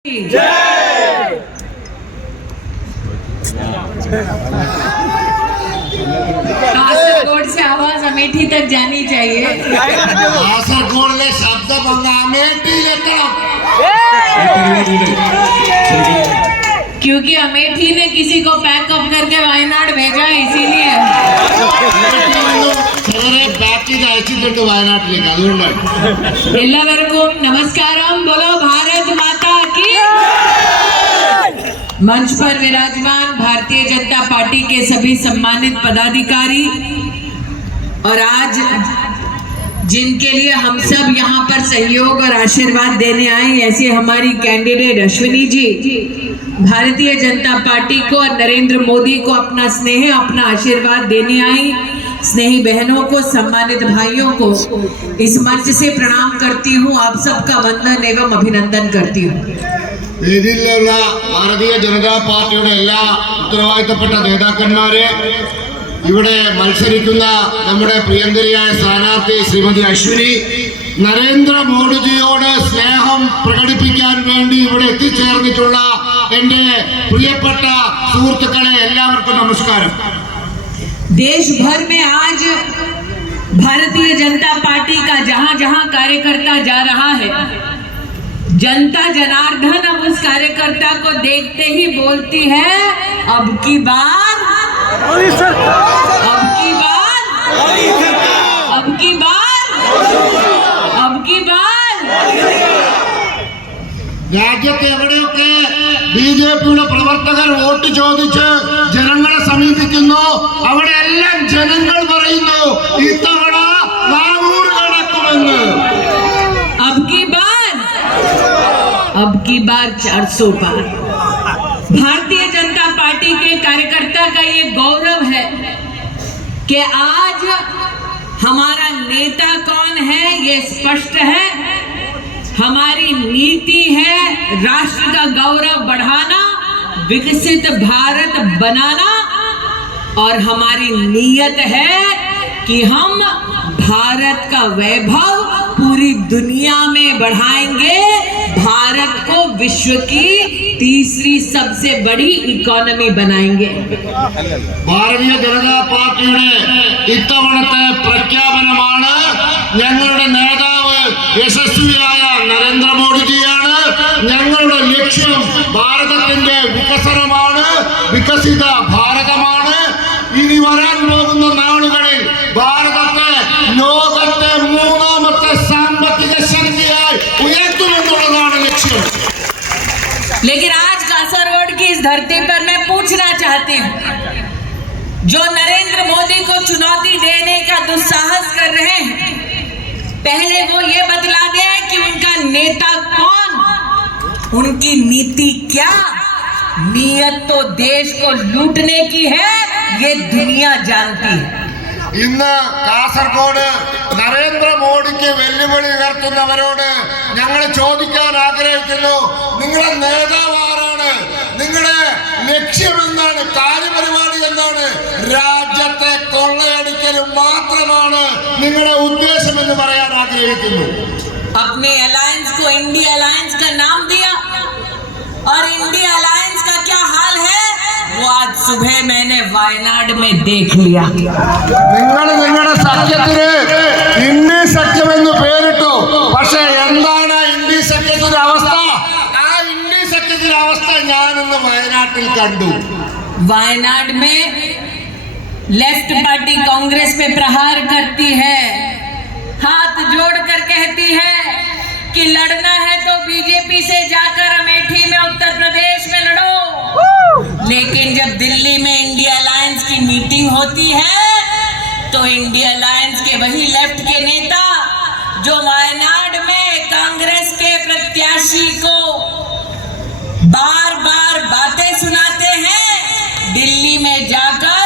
कासरगोड से आवाज अमेठी तक जानी चाहिए। कासरगोड में शब्द बंगा अमेठी क्योंकि अमेठी ने किसी को पैकअप करके वायनाड भेजा है, इसीलिए नमस्कारम बोलो भारत माता की। मंच पर विराजमान भारतीय जनता पार्टी के सभी सम्मानित पदाधिकारी और आज जिनके लिए हम सब यहाँ पर सहयोग और आशीर्वाद देने आए, ऐसे हमारी कैंडिडेट अश्विनी जी भारतीय जनता पार्टी को और नरेंद्र मोदी को अपना स्नेह अपना आशीर्वाद देने आई। स्नेही बहनों को, सम्मानित भाइयों को इस मंच से प्रणाम करती हूँ। आप सबका वंदन एवं अभिनंदन करती हूँ। भारतीय जनता पार्टी उत्तरवादित्तപ്പെട്ട നേതാക്കന്മാരെ ഇവിടെ മത്സരിക്കുന്ന നമ്മുടെ പ്രിയങ്കരിയായ സ്ഥാനാർത്ഥി ശ്രീമതി അശ്വിനി നരേന്ദ്രമോദിജിയോട് സ്നേഹം പ്രകടിപ്പിക്കാൻ വേണ്ടി ഇവിടെ എത്തിച്ചേർന്നിട്ടുള്ള എൻ്റെ പ്രിയപ്പെട്ട സുഹൃത്തുക്കളെ എല്ലാവർക്കും നമസ്കാരം। देश भर में आज भारतीय जनता पार्टी का जहां जहां कार्यकर्ता जा रहा है, जनता जनार्दन अब उस कार्यकर्ता को देखते ही बोलती है, अब की बार, अब की बार, अब की बार, अब की बार। രാജ്യത്തെ എവിടെയൊക്കെ ബിജെപിയുടെ പ്രവർത്തകർ വോട്ട് ചോദിച്ച് ജനങ്ങളെ സമീപിക്കുന്നു, അവിടെയെല്ലാം ജനങ്ങൾ പറയുന്നു ഇത്തവണ 400 കടക്കുമെന്ന്। अब की बार 400 पार। भारतीय जनता पार्टी के कार्यकर्ता का ये गौरव है कि आज हमारा नेता कौन है ये स्पष्ट है। हमारी नीति है राष्ट्र का गौरव बढ़ाना, विकसित भारत बनाना, और हमारी नीयत है कि हम भारत का वैभव पूरी दुनिया में बढ़ाएंगे, भारत को विश्व की तीसरी सबसे बड़ी इकोनॉमी बनाएंगे। भारतीय जनता പാർട്ടിയുടെ ഇത്തവണത്തെ പ്രഖ്യാപനമാണ് ഞങ്ങളുടെ നേതാവ് യശസ്വിയായ നരേന്ദ്രമോദിജിയാണ്। ഞങ്ങളുടെ ലക്ഷ്യം ഭാരതത്തിന്റെ വികസനമാണ്, വികസിത ഭാരതമാണ്। ഇനി വരാൻ പോകുന്ന നാളുകളിൽ ഭാരതത്തെ ലോകത്തെ 3ാമത്തെ സാമ്പത്തിക ശക്തിയായി ഉയർത്തുമെന്നുള്ളതാണ് ലക്ഷ്യം। लेकिन आज कासरगोड की इस धरती पर मैं पूछना चाहती हूँ, जो नरेंद्र मोदी को चुनौती देने का दुस्साहस कर रहे हैं, पहले वो ये बतला दे कि उनका नेता कौन, उनकी नीति क्या। नीयत तो देश को लूटने की है, ये दुनिया जानती है। ഇന്ന് കാസർഗോഡ് നരേന്ദ്രമോദിക്ക് വെല്ലുവിളി ഉയർത്തുന്നവരോട് ഞങ്ങൾ ചോദിക്കാൻ ആഗ്രഹിക്കുന്നു, നിങ്ങളുടെ നേതാവ് ആരാണ്? നിങ്ങളുടെ ലക്ഷ്യം എന്താണ്? കാര്യപരിപാടി എന്താണ്? രാജ്യത്തെ കൊള്ളയടിക്കലും മാത്രമാണ് നിങ്ങളുടെ ഉദ്ദേശം എന്ന് പറയാൻ ആഗ്രഹിക്കുന്നു। अपने अलायंस को इंडिया अलायंस का नाम दिया, और इंडिया अलायंस का क्या हाल है वो आज सुबह मैंने वायनाड में देख लिया। നിങ്ങൾ നിങ്ങളുടെ സഖ്യത്തിന് ഇന്ത്യ സഖ്യം എന്ന് പേരിട്ടു, പക്ഷേ എന്താണ് ഇന്ത്യ സഖ്യത്തിന്റെ അവസ്ഥ? ആ ഇന്ത്യ സഖ്യത്തിന്റെ അവസ്ഥ ഞാനിന്ന് വയനാട്ടിൽ കണ്ടു। वायनाड में लेफ्ट पार्टी कांग्रेस पे प्रहार करती है, हाथ जोड़कर कहती है कि लड़ना है तो बीजेपी से जाकर अमेठी में उत्तर प्रदेश में लड़ो। लेकिन जब दिल्ली में इंडिया अलायंस की मीटिंग होती है तो इंडिया अलायंस के वही लेफ्ट के नेता जो वायनाड में कांग्रेस के प्रत्याशी को बार बार बातें सुनाते हैं, दिल्ली में जाकर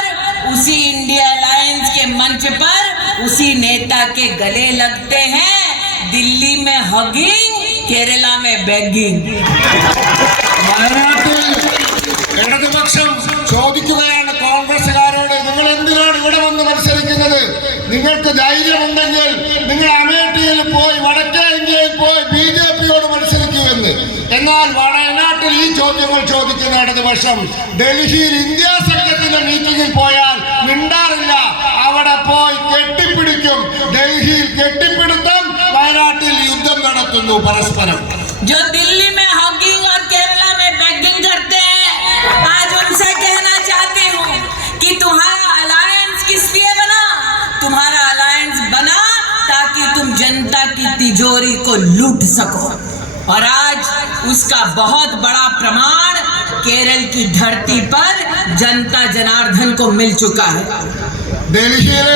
उसी इंडिया अलायंस के मंच पर उसी नेता के गले लगते हैं। दिल्ली में हगिंग, केरला में बेगिंग। വയനാട്ടിൽ ഇടതുപക്ഷം ചോദിക്കുകയാണ് കോൺഗ്രസുകാരോട്, നിങ്ങൾ എന്തിനാണ് ഇവിടെ വന്ന് മത്സരിക്കുന്നത്? നിങ്ങൾക്ക് ധൈര്യമുണ്ടെങ്കിൽ നിങ്ങൾ അമേഠിയിൽ പോയി, വടക്കേ ഇന്ത്യയിൽ പോയി ബിജെപിയോട് മത്സരിക്കൂ എന്ന്. എന്നാൽ വയനാട്ടിൽ ഈ ചോദ്യങ്ങൾ ചോദിക്കുന്ന ഇടതുപക്ഷം ഡൽഹിയിൽ ഇന്ത്യ സഖ്യത്തിന്റെ മീറ്റിംഗിൽ പോയാൽ മിണ്ടാറില്ല. അവിടെ പോയി കെട്ടിപ്പിടിക്കും. ഡൽഹിയിൽ കെട്ടിപ്പിടുത്തം, വയനാട്ടിൽ യുദ്ധം നടത്തുന്നു പരസ്പരം. जो दिल्ली में हॉगिंग और केरला में बैगिंग करते हैं, आज उनसे कहना चाहती हूँ कि तुम्हारा अलायंस किस लिए बना? तुम्हारा अलायंस बना ताकि तुम जनता की तिजोरी को लूट सको, और आज उसका बहुत बड़ा प्रमाण केरल की धरती पर जनता जनार्दन को मिल चुका है. ഡൽഹിയിൽ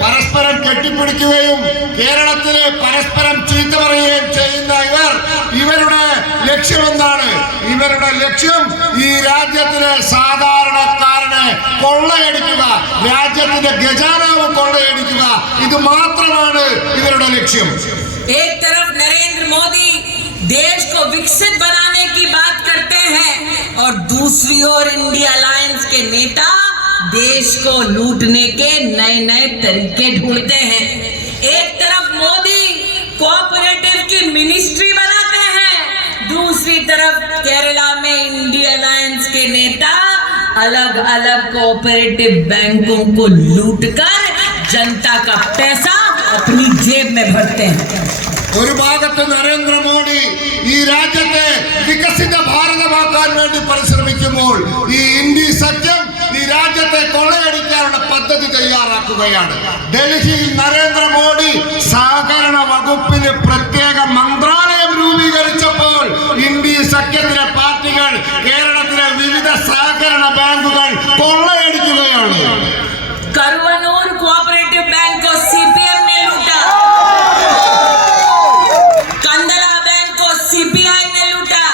പരസ്പരം കെട്ടിപ്പിടിക്കുകയും കേരളത്തിലെ പരസ്പരം ചീത്ത പറയുകയും ചെയ്യുന്ന ഇവരുടെ ലക്ഷ്യം എന്താണ്? ഇവരുടെ ലക്ഷ്യം ഈ രാജ്യത്തിലെ സാധാരണക്കാരനെ കൊള്ളയടിക്കുക, രാജ്യത്തിന്റെ ഖജാനാവ് കൊള്ളയടിക്കുക. ഇത് മാത്രമാണ് ഇവരുടെ ലക്ഷ്യം. एक तरफ नरेंद्र मोदी देश को विकसित बनाने की बात करते हैं, और दूसरी ओर इंडिया अलायंस के नेता देश को लूटने के नए नए तरीके ढूंढते हैं. एक तरफ मोदी कोऑपरेटिव की मिनिस्ट्री बनाते हैं, दूसरी तरफ केरला में इंडिया अलायंस के नेता अलग अलग कोऑपरेटिव बैंकों को लूटकर जनता का पैसा अपनी जेब में भरते हैं. ഒരു ഭാഗത്ത് നരേന്ദ്രമോദി ഈ രാജ്യത്തെ വികസിത ഭാരതമാക്കാൻ വേണ്ടി പരിശ്രമിക്കുമ്പോൾ ഈ ഇന്ത്യ സഖ്യം ഈ രാജ്യത്തെ കൊള്ളയടിക്കാനുള്ള പദ്ധതി തയ്യാറാക്കുകയാണ്. ഡൽഹിയിൽ നരേന്ദ്രമോദി സഹകരണ വകുപ്പിന് പ്രത്യേക മന്ത്രാലയം രൂപീകരിച്ചപ്പോൾ ഇന്ത്യ സഖ്യത്തിലെ പാർട്ടികൾ കേരളത്തിലെ വിവിധ സഹകരണ ബാങ്കുകൾ കൊള്ളയടിക്കുകയാണ്. करवनूर कोऑपरेटिव बैंक को सीपीएम ने लूटा, कंदला बैंक को सीपीआई ने लूटा,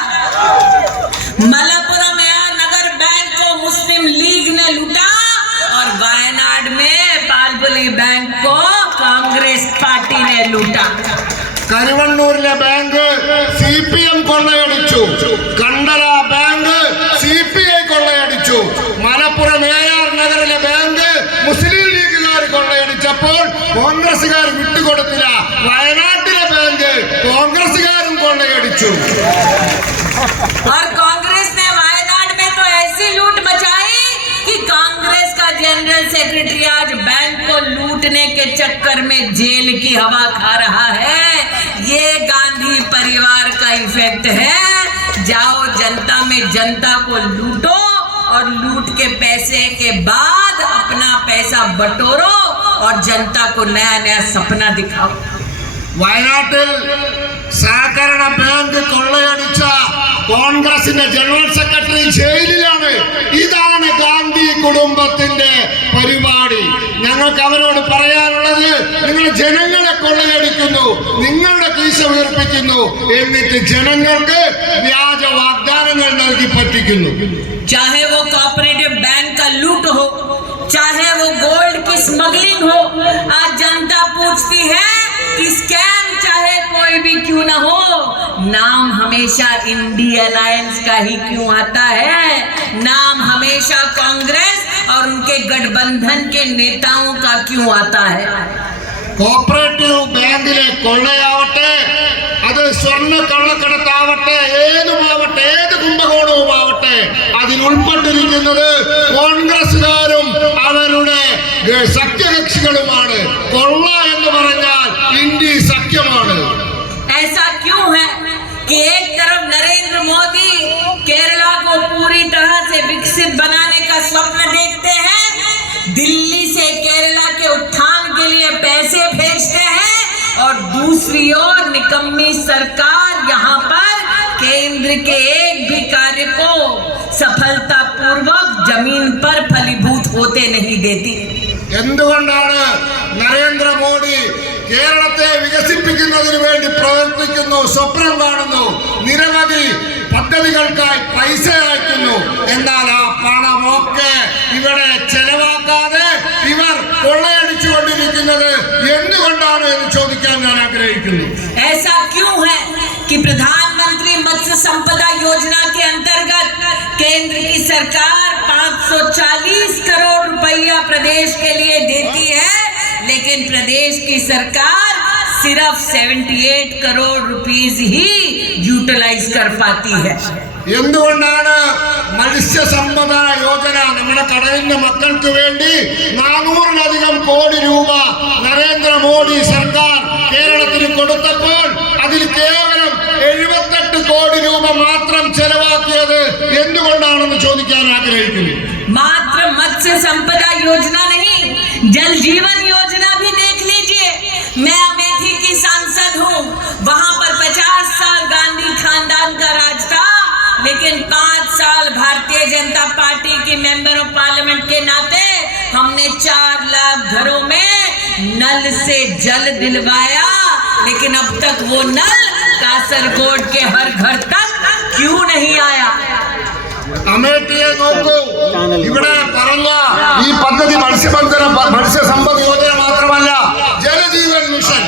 मलप्पुरम नगर बैंक को मुस्लिम लीग ने लूटा, और वायनाड में पालपुली बैंक को कांग्रेस पार्टी ने लूटा. കരുവണ്ണൂരിലെ ബാങ്ക് CPM കൊള്ളയടിച്ചു, കണ്ടല ബാങ്ക് CPI കൊള്ളയടിച്ചു, മലപ്പുറം AR നഗറിലെ ബാങ്ക് മുസ്ലിം ലീഗുകാർ കൊള്ളയടിച്ചപ്പോൾ കോൺഗ്രസുകാർ വിട്ടുകൊടുത്തില്ല. വയനാട്ടിലെ ബാങ്ക് കോൺഗ്രസുകാരും കൊള്ളയടിച്ചു. और कांग्रेस ने वायनाड में तो ऐसी लूट मचाई कि कांग्रेस का जनरल सेक्रेटरी आज बैंक को लूटने के चक्कर में जेल की हवा खा रहा है. ये गांधी परिवार का इफेक्ट है. जाओ जनता में जनता को लूटो, और लूट के पैसे के बाद अपना पैसा बटोरो, और जनता को नया नया सपना दिखाओ. വയനാട്ടിൽ സഹകരണ ബാങ്ക് കൊള്ളയടിച്ച കോൺഗ്രസിന്റെ ജനറൽ സെക്രട്ടറി ജയിലിലാണ്. ഇതാണ് ഗാന്ധി കുടുംബത്തിന്റെ പരിപാടി. ഞങ്ങൾക്ക് അവരോട് പറയാനുള്ളത്, നിങ്ങൾ ജനങ്ങളെ കൊള്ളയടിക്കുന്നു, നിങ്ങളുടെ കീശ ഉയർപ്പിക്കുന്നു, എന്നിട്ട് ജനങ്ങൾക്ക് വ്യാജ വാഗ്ദാനങ്ങൾ നൽകി പറ്റിക്കുന്നു. चाहे वो कोऑपरेटिव बैंक का लूट हो, चाहे वो गोल्ड की स्मगलिंग हो, आज जनता पूछती है कि स्कैम चाहे कोई भी क्यों ना हो, नाम हमेशा इंडिया अलायंस का ही क्यों आता है? नाम हमेशा कांग्रेस और उनके गठबंधन के नेताओं का क्यों आता है? കോപ്പറേറ്റീവ് ബാങ്കിലെ കൊള്ളയാവട്ടെ, അത് സ്വർണ്ണ കള്ളക്കടത്താവട്ടെ, ഏതുമാവട്ടെ, ഏത് കുംഭകോണവുമാവട്ടെ, അതിലുൾപ്പെട്ടിരിക്കുന്നത് കോൺഗ്രസുകാരും അവരുടെ സഖ്യകക്ഷികളുമാണ്. കൊള്ള എന്ന് പറഞ്ഞാൽ ഇന്ത്യ സഖ്യമാണ്. ऐसा क्यों है कि एक तरफ नरेंद्र मोदी केरला को पूरी तरह से विकसित बनाने का स्वप्न देखते हैं, दिल्ली से केरला के उत्थान के लिए पैसे भेजते हैं, और दूसरी ओर निकम्मी सरकार यहाँ पर केंद्र के एक भी कार्य को सफलतापूर्वक जमीन पर फलीभूत होते नहीं देती. എന്തുകൊണ്ടാണ് നരേന്ദ്രമോദി കേരളത്തെ വികസിപ്പിക്കുന്നതിന് വേണ്ടി പ്രവർത്തിക്കുന്നു, സ്വപ്നം കാണുന്നു, നിരവധി പദ്ധതികൾക്കായി പൈസ അയക്കുന്നു, എന്നാൽ ആ പണമൊക്കെ ഇവിടെ ചെലവാക്കാതെ ഇവർ കൊള്ളയടിച്ചുകൊണ്ടിരിക്കുന്നത് എന്തുകൊണ്ടാണ് എന്ന് ചോദിക്കാൻ ഞാൻ ആഗ്രഹിക്കുന്നു. ऐसा क्यों है कि प्रधानमंत्री मत्स्य संपदा योजना के अंतर्गत केंद्र की सरकार 540 करोड़ रुपया प्रदेश के लिए देती है, लेकिन प्रदेश की सरकार सिर्फ 78 करोड़ रुपीस ही यूटिलाइज कर पाती है. എന്തുകൊണ്ടാണ് മത്സ്യസമ്പദ യോജന നമ്മുടെ കടലിന്റെ മക്കൾക്ക് വേണ്ടി 400-ലധികം കോടി രൂപ നരേന്ദ്രമോദി സർക്കാർ കേരളത്തിന് കൊടുത്തപ്പോൾ അതിൽ കേവലം 78 കോടി രൂപ മാത്രം ചെലവാക്കിയത് എന്തുകൊണ്ടാണെന്ന് ചോദിക്കാൻ ആഗ്രഹിക്കുന്നു. मात्र मत्स्य संपदा योजना नहीं, जल जीवन योजना भी देख लीजिए। मैं अमेठी की सांसद हूँ, वहाँ पर 50 साल गांधी खानदान का राज था, लेकिन 5 साल भारतीय जनता पार्टी की मेंबर ऑफ पार्लियामेंट के नाते हमने 4 लाख घरों में नल से जल दिलवाया, लेकिन अब तक वो नल कासरगोड के हर घर तक क्यों नहीं आया? അമേഠിയെ നോക്കൂ, ഇവിടെ പറഞ്ഞ ഈ പദ്ധതി മത്സ്യസമ്പദ് യോജന മാത്രമല്ല, ജലജീവൻ മിഷൻ.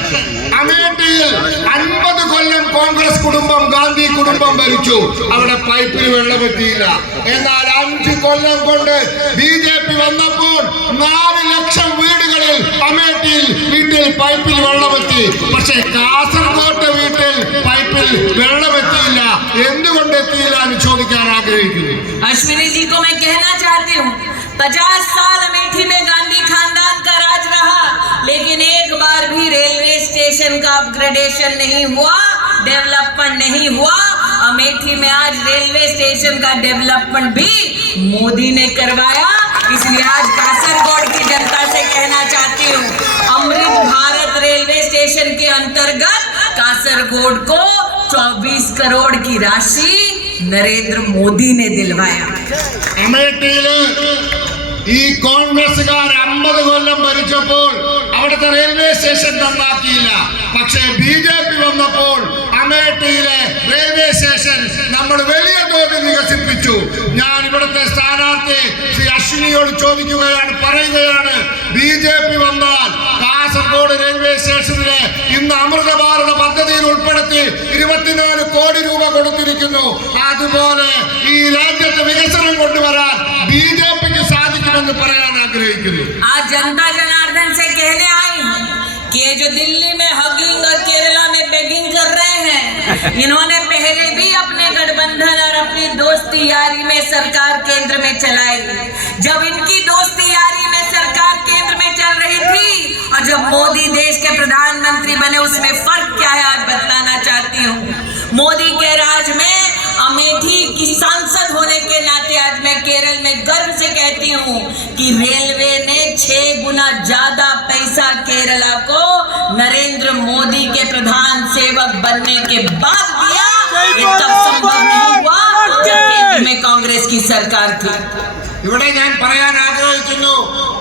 അമേഠിയിൽ 50 കൊല്ലം കോൺഗ്രസ് കുടുംബം, ഗാന്ധി കുടുംബം ഭരിച്ചു, അവിടെ പൈപ്പിൽ വെള്ളമെത്തിയില്ല. എന്നാൽ 5 കൊല്ലം കൊണ്ട് BJP വന്നപ്പോൾ 4 ലക്ഷം വീടുകളിൽ അമേഠിയിൽ വീട്ടിൽ പൈപ്പിൽ വെള്ളമെത്തി. പക്ഷേ കാസർഗോഡ് വീട്ടിൽ പൈപ്പിൽ വെള്ളമെത്തിയില്ല. എന്തുകൊണ്ട് എത്തിയില്ല എന്ന് ചോദിക്കാൻ ആഗ്രഹിക്കുന്നു. अश्विनी जी को मैं कहना चाहती हूँ, 50 साल अमेठी में गांधी खानदान का राज रहा, लेकिन एक बार भी रेलवे स्टेशन का अपग्रेडेशन नहीं हुआ, डेवलपमेंट नहीं हुआ। अमेठी में आज रेलवे स्टेशन का डेवलपमेंट भी मोदी ने करवाया। इसलिए आज कासरगोड की जनता से कहना चाहती हूँ, अमृत भारत रेलवे स्टेशन के अंतर्गत कासरगोड को 24 करोड़ की राशि नरेंद्र मोदी ने दिलवाया। അമേഠിയില് ഈ കോൺഗ്രസുകാർ 50 കൊല്ലം ഭരിച്ചപ്പോൾ അവിടുത്തെ റെയിൽവേ സ്റ്റേഷൻ നന്നാക്കിയില്ല. പക്ഷേ BJP വന്നപ്പോൾ അമേഠിയിലെ റെയിൽവേ സ്റ്റേഷൻ നമ്മൾ വലിയ തോതിൽ വികസിപ്പിച്ചു. ഞാൻ ഇവിടുത്തെ സ്ഥാനാർത്ഥി ശ്രീ അശ്വിനിയോട് പറയുകയാണ്, BJP വന്നാൽ കാസർഗോഡ് റെയിൽവേ സ്റ്റേഷനിലെ ഇന്ന് അമൃത ഭാരത പദ്ധതിയിൽ ഉൾപ്പെടുത്തി 24 കോടി രൂപ കൊടുത്തിരിക്കുന്നു. അതുപോലെ ഈ രാജ്യത്ത് വികസനം കൊണ്ടുവരാൻ BJPക്ക് സാധിക്കുമെന്ന് പറയാൻ ആഗ്രഹിക്കുന്നു. आज जनता जनार्दन से कहने आई हूँ कि ये जो दिल्ली में हगिंग और केरला में बेगिंग कर रहे हैं, इन्होंने पहले भी अपने गठबंधन और अपनी दोस्ती यारी में सरकार केंद्र में चलाई। जब इनकी दोस्ती यारी में सरकार केंद्र में चल रही थी और जब मोदी देश के प्रधानमंत्री बने, उसमें फर्क क्या है आज बतलाना चाहती हूँ। मोदी के राज में अमेठी की सांसद होने के नाते आज मैं केरल में गर्व से कहती हूँ कि रेलवे ने 6 गुना ज्यादा पैसा केरला को नरेंद्र मोदी के प्रधान सेवक बनने के बाद दिया। ये तब संभव नहीं हुआ जब केंद्र में कांग्रेस की सरकार थी। ഇവിടെ ഞാൻ പറയാൻ ആഗ്രഹിക്കുന്നു,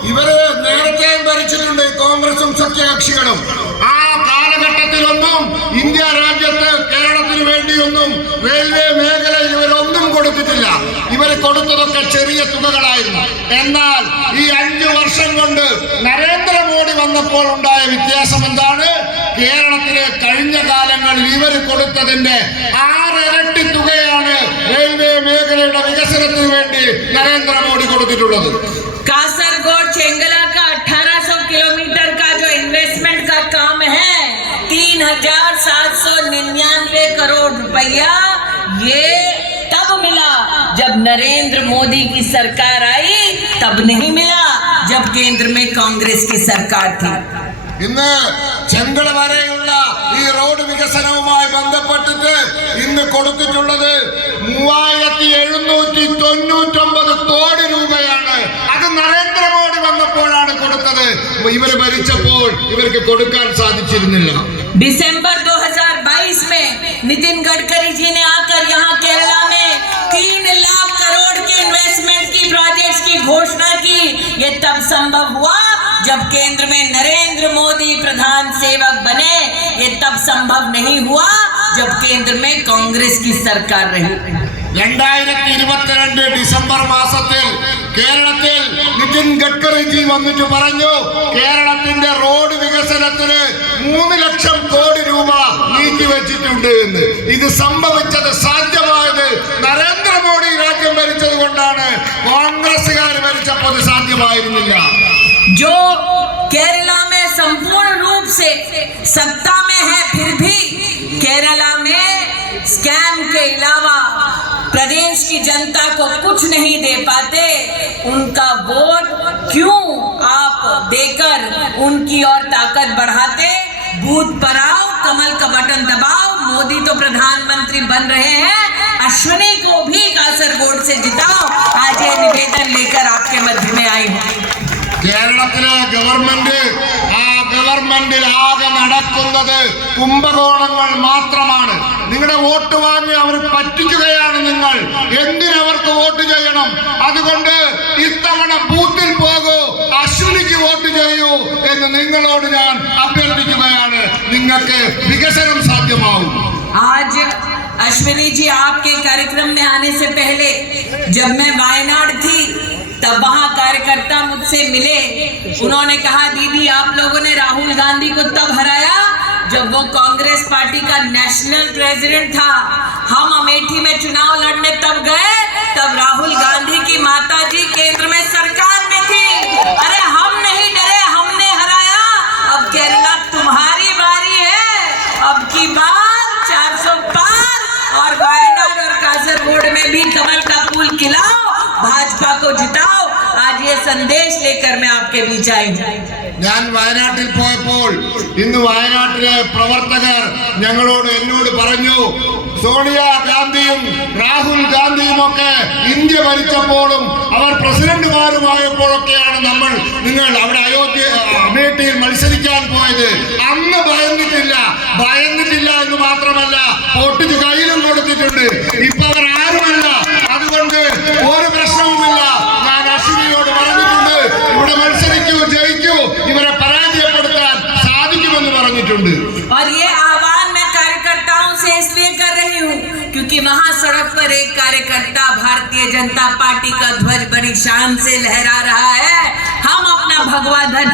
ഇവര് നേരത്തെ ഭരിച്ചിട്ടുണ്ട്, കോൺഗ്രസും സഖ്യകക്ഷികളും. ആ കാലഘട്ടത്തിലൊന്നും ഇന്ത്യ രാജ്യത്ത് കേരളത്തിന് വേണ്ടിയൊന്നും റെയിൽവേ മേഖലയിൽ ഇവരൊന്നും കൊടുത്തിട്ടില്ല. ഇവർ കൊടുത്തതൊക്കെ ചെറിയ തുകകളായിരുന്നു. എന്നാൽ ഈ 5 വർഷം കൊണ്ട് നരേന്ദ്രമോദി വന്നപ്പോൾ ഉണ്ടായ വ്യത്യാസം എന്താണ്? കേരളത്തിലെ കഴിഞ്ഞ കാലങ്ങളിൽ ഇവർ കൊടുത്തതിന്റെ 6 ഇരട്ടി തുകയാണ് റെയിൽവേ മേഖലയുടെ വികസനത്തിന് വേണ്ടി നരേന്ദ്രമോദി കൊടുത്തിട്ടുള്ളത്. कासरगोड चेंगला का 1800 किलोमीटर का जो इन्वेस्टमेंट का काम है, 3799 करोड़ रुपया ये तब मिला जब नरेंद्र मोदी की सरकार आई, तब नहीं मिला जब केंद्र में कांग्रेस की सरकार थी। ഇന്ന് ചെങ്കള വരെയുള്ള ഈ റോഡ് വികസനവുമായി ബന്ധപ്പെട്ടിട്ട് ഇന്ന് കൊടുത്തിട്ടുള്ളത് 3799 കോടി രൂപയാണ്. അത് നരേന്ദ്രമോദി വന്നപ്പോഴാണ് കൊടുത്തത്. ഇവര് ഭരിച്ചപ്പോൾ ഇവർക്ക് കൊടുക്കാൻ സാധിച്ചിരുന്നില്ല. दिसंबर 2022 में नितिन गडकरी जी ने आकर यहाँ केरला में 3 लाख करोड़ के इन्वेस्टमेंट की प्रोजेक्ट्स की घोषणा की। ये तब संभव हुआ जब केंद्र में नरेंद्र मोदी प्रधान सेवक बने। ये तब संभव नहीं हुआ जब केंद्र में कांग्रेस की सरकार रही। 2022 ഡിസംബർ മാസത്തിൽ കേരളത്തിൽ നിതിൻ ഗഡ്കരിജി വന്നിട്ട് പറഞ്ഞു, കേരളത്തിന്റെ റോഡ് വികസനത്തിന് 3 ലക്ഷം കോടി രൂപ നീക്കി വെച്ചിട്ടുണ്ട് എന്ന്. ഇത് സംഭവിച്ചത്, സാധ്യമായത് നരേന്ദ്രമോദി രാജ്യം ഭരിച്ചത് കൊണ്ടാണ്. കോൺഗ്രസുകാർ ഭരിച്ചപ്പോൾ സാധ്യമായിരുന്നില്ല. जो केरला में संपूर्ण रूप से सत्ता में है, फिर भी केरला में स्कैम के अलावा प्रदेश की जनता को कुछ नहीं दे पाते, उनका वोट क्यों आप देकर उनकी और ताकत बढ़ाते? बूथ पर आओ, कमल का बटन दबाओ। मोदी तो प्रधानमंत्री बन रहे हैं, अश्विनी को भी कासरगोड से जिताओ। आज ये निवेदन लेकर आपके मध्य में आई हूँ। കേരളത്തിലെ ഗവൺമെന്റിൽ ആകെ നടക്കുന്നത് കുംഭകോണങ്ങൾ മാത്രമാണ്. നിങ്ങളുടെ വോട്ട് വാങ്ങി അവർ പറ്റിക്കുകയാണ്. നിങ്ങൾ എന്തിനവർക്ക് വോട്ട് ചെയ്യണം? അതുകൊണ്ട് ഇത്തവണ ബൂത്തിൽ പോകൂ, അശ്വിനിക്ക് വോട്ട് ചെയ്യൂ എന്ന് നിങ്ങളോട് ഞാൻ അഭ്യർത്ഥിക്കുകയാണ്. നിങ്ങൾക്ക് വികസനം സാധ്യമാവും. आज अश्विनी जी, आपके कार्यक्रम में आने से पहले जब मैं वायनाड थी तब वहाँ कार्यकर्ता मुझसे मिले। उन्होंने कहा, दीदी आप लोगों ने राहुल गांधी को तब हराया जब वो कांग्रेस पार्टी का नेशनल प्रेसिडेंट था। हम अमेठी में चुनाव लड़ने तब गए, तब राहुल गांधी की माता जी केंद्र में सरकार में थी। अरे हम नहीं डरे, हमने हराया। अब केरला तुम्हारी बारी है। अब की बार 400 पार और वायनाड और कासरगोड में भी कमल का फूल खिलाओ, भाजपा को जिताओ। आज ये संदेश लेकर मैं आपके बीच आई हूँ। ഞാൻ വയനാട്ടിൽ പോയപ്പോൾ ഇന്ന് വയനാട്ടിലെ പ്രവർത്തകർ എന്നോട് പറഞ്ഞു, സോണിയാഗാന്ധിയും രാഹുൽ ഗാന്ധിയും ഒക്കെ ഇന്ത്യ ഭരിച്ചപ്പോഴും അവർ പ്രസിഡന്റുമാരുമായപ്പോഴൊക്കെയാണ് നിങ്ങൾ അവിടെ അമേഠിയിൽ മത്സരിക്കാൻ പോയത്. അന്ന് ഭയന്നിട്ടില്ല എന്ന് മാത്രമല്ല, വോട്ട് കയ്യിലും കൊടുത്തിട്ടുണ്ട്. ഇപ്പൊ അവർ ആരുമല്ല. അതുകൊണ്ട് ഒരു പ്രശ്നവുമില്ല. ഞാൻ അശ്വിനിയോട് പറഞ്ഞിട്ടുണ്ട്, ഇവിടെ മത്സരിക്കൂ, ജയിക്കൂ, ഇവരെ പരാജയപ്പെടുത്താൻ സാധിക്കുമെന്ന് പറഞ്ഞിട്ടുണ്ട്. और ये आह्वान मैं कार्यकर्ताओं से इसलिए कर रही हूँ क्योंकि वहाँ सड़क पर एक कार्यकर्ता भारतीय जनता पार्टी का ध्वज बड़ी शान से लहरा रहा है। हम अपना भगवा ध्वज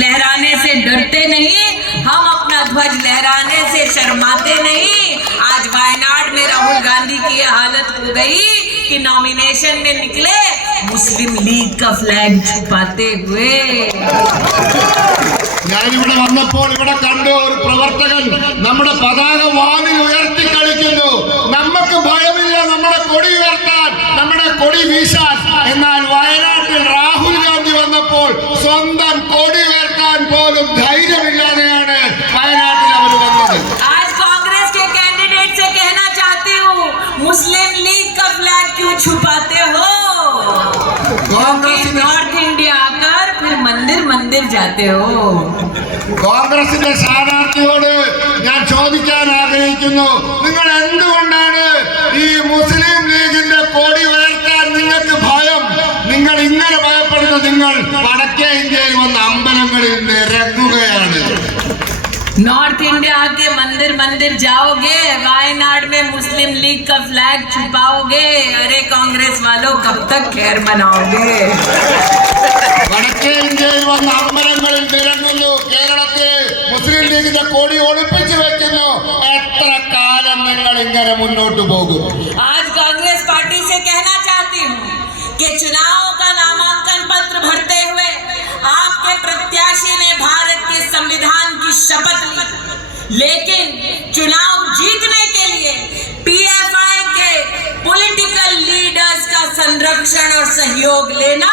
लहराने से डरते नहीं, हम अपना ध्वज लहराने से शर्माते नहीं। आज वायनाड में राहुल गांधी की ये हालत हो गई कि नॉमिनेशन में निकले मुस्लिम लीग का फ्लैग छुपाते हुए। ഞാനിവിടെ വന്നപ്പോൾ ഇവിടെ കണ്ട ഒരു പ്രവർത്തകൻ നമ്മുടെ പതാക വാനിൽ ഉയർത്തി കളിക്കുന്നു. നമുക്ക് ഭയമില്ല നമ്മുടെ കൊടി ഉയർത്താൻ, നമ്മുടെ കൊടി വീശാൻ. എന്നാൽ വയനാട്ടിൽ രാഹുൽ ഗാന്ധി വന്നപ്പോൾ സ്വന്തം കൊടി ഉയർത്താൻ പോലും ധൈര്യമില്ലാതെയാണ് വയനാട്ടിൽ അവർ വന്നത്. आज कांग्रेस के कैंडिडेट से कहना चाहती हूँ, मुस्लिम लीग का फ्लैग क्यों छुपाते हो? नॉर्थ इंडिया आकर फिर मंदिर जाते हो। കോൺഗ്രസിന്റെ സ്ഥാനാർത്ഥിയോട് ഞാൻ ചോദിക്കാൻ ആഗ്രഹിക്കുന്നു, നിങ്ങൾ എന്തുകൊണ്ടാണ് ഈ മുസ്ലിം ലീഗിന്റെ കൊടി ഉയർത്താൻ നിങ്ങൾക്ക് ഭയം? നിങ്ങൾ ഇങ്ങനെ ഭയപ്പെടുന്ന നിങ്ങൾ വടക്കേ ഇന്ത്യയിൽ വന്ന അമ്പലങ്ങളിൽ നിരങ്ങുകയാണ്. नॉर्थ इंडिया आके मंदिर जाओगे, वायनाड में मुस्लिम लीग का फ्लैग छुपाओगे। अरे कांग्रेस वालों, कब तक खैर मनाओगे? വടക്കേ ഇന്ത്യയിൽ വന്ന അമ്പലങ്ങളിൽ നിരങ്ങുന്നു, കേരളത്തിൽ മുസ്ലിം ലീഗിന്റെ കൊടി ഒളിപ്പിച്ചു വെക്കുന്നു. എത്ര കാലം നിങ്ങൾ ഇങ്ങനെ മുന്നോട്ട് പോകും? आज कांग्रेस पार्टी से कहना चाहती हूँ कि चुनाव का नामांकन पत्र भरते हुए आपके प्रत्याशी ने भारत के संविधान की शपथ ली, लेकिन चुनाव जीतने के लिए पीएफआई के पॉलिटिकल लीडर्स का संरक्षण और सहयोग लेना,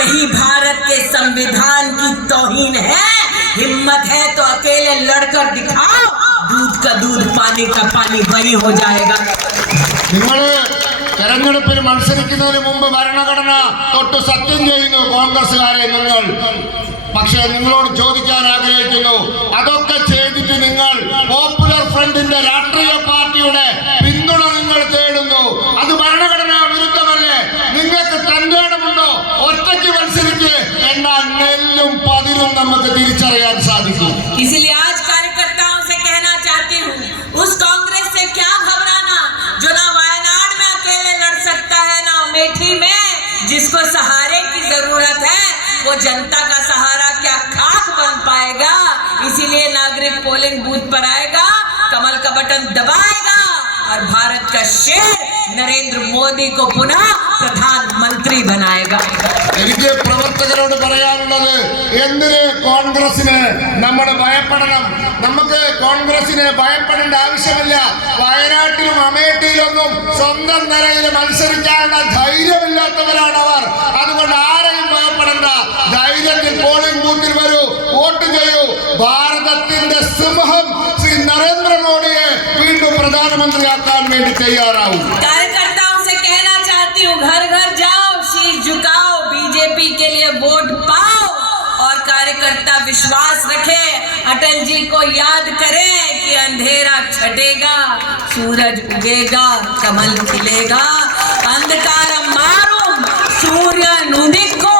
यही भारत के संविधान की तौहीन है। हिम्मत है तो अकेले लड़कर दिखाओ, दूध का दूध पानी का पानी वही हो जाएगा। തെരഞ്ഞെടുപ്പിൽ മത്സരിക്കുന്നതിന് മുമ്പ് ഭരണഘടന തൊട്ട് സത്യം ചെയ്യുന്നു കോൺഗ്രസ്സുകാരെ നിങ്ങൾ. പക്ഷേ നിങ്ങളോട് ചോദിക്കാൻ ആഗ്രഹിക്കുന്നു, അതൊക്കെ ചെയ്തിട്ട് നിങ്ങൾ പോപ്പുലർ ഫ്രണ്ടിന്റെ രാഷ്ട്രീയ പാർട്ടിയുടെ പിന്തുണ നിങ്ങൾ തേടുന്നു. അത് ഭരണഘടനാ വിരുദ്ധമല്ലേ? നിങ്ങൾക്ക് തന്റെ ഇടമുണ്ടോ? ഒറ്റയ്ക്ക് മത്സരിക്ക്. എന്നാൽ നെല്ലും പതിരും നമുക്ക് തിരിച്ചറിയാൻ സാധിക്കും. इसलिए आज कार्यकर्ताओं से कहना चाहती हूँ, उस कांग्रेस से क्या घबराना जो ना वायनाड में अकेले लड़ सकता है, ना अमेठी में। जिसको सहारे की जरूरत है वो जनता का सहारा क्या खाक बन पाएगा? इसीलिए नागरिक पोलिंग बूथ पर आएगा, कमल का बटन दबाएगा और भारत का शेर नरेंद्र मोदी को पुनः प्रधानमंत्री बनाएगा। എനിക്ക് പ്രവർത്തകരോട് പറയാനുള്ളത്, എന്തിന് കോൺഗ്രസിന് നമ്മൾ ഭയപ്പെടണം? നമുക്ക് കോൺഗ്രസിനെ ഭയപ്പെടേണ്ട ആവശ്യമില്ല. വയനാട്ടിലും അമേഠിയിലൊന്നും സ്വന്തം നിലയിൽ മത്സരിക്കാനുള്ള ധൈര്യമില്ലാത്തവരാണ് അവർ. അതുകൊണ്ട് ആരെയും ഭയപ്പെടേണ്ട. ധൈര്യത്തിൽ പോളിംഗ് ബൂത്തിൽ വരൂ, വോട്ട് ചെയ്യൂ. ഭാരതത്തിന്റെ സിംഹം ശ്രീ നരേന്ദ്രമോദിയെ വീണ്ടും പ്രധാനമന്ത്രിയാക്കാൻ വേണ്ടി തയ്യാറാവും. कार्यकर्ताओं से कहना चाहती हूँ, घर घर जाओ, शीश झुकाओ, बीजेपी के लिए वोट पाओ और कार्यकर्ता विश्वास रखे, अटल जी को याद करें कि अंधेरा छटेगा, सूरज उगेगा, कमल खिलेगा, अंधकार मारूं, सूर्य नुदिको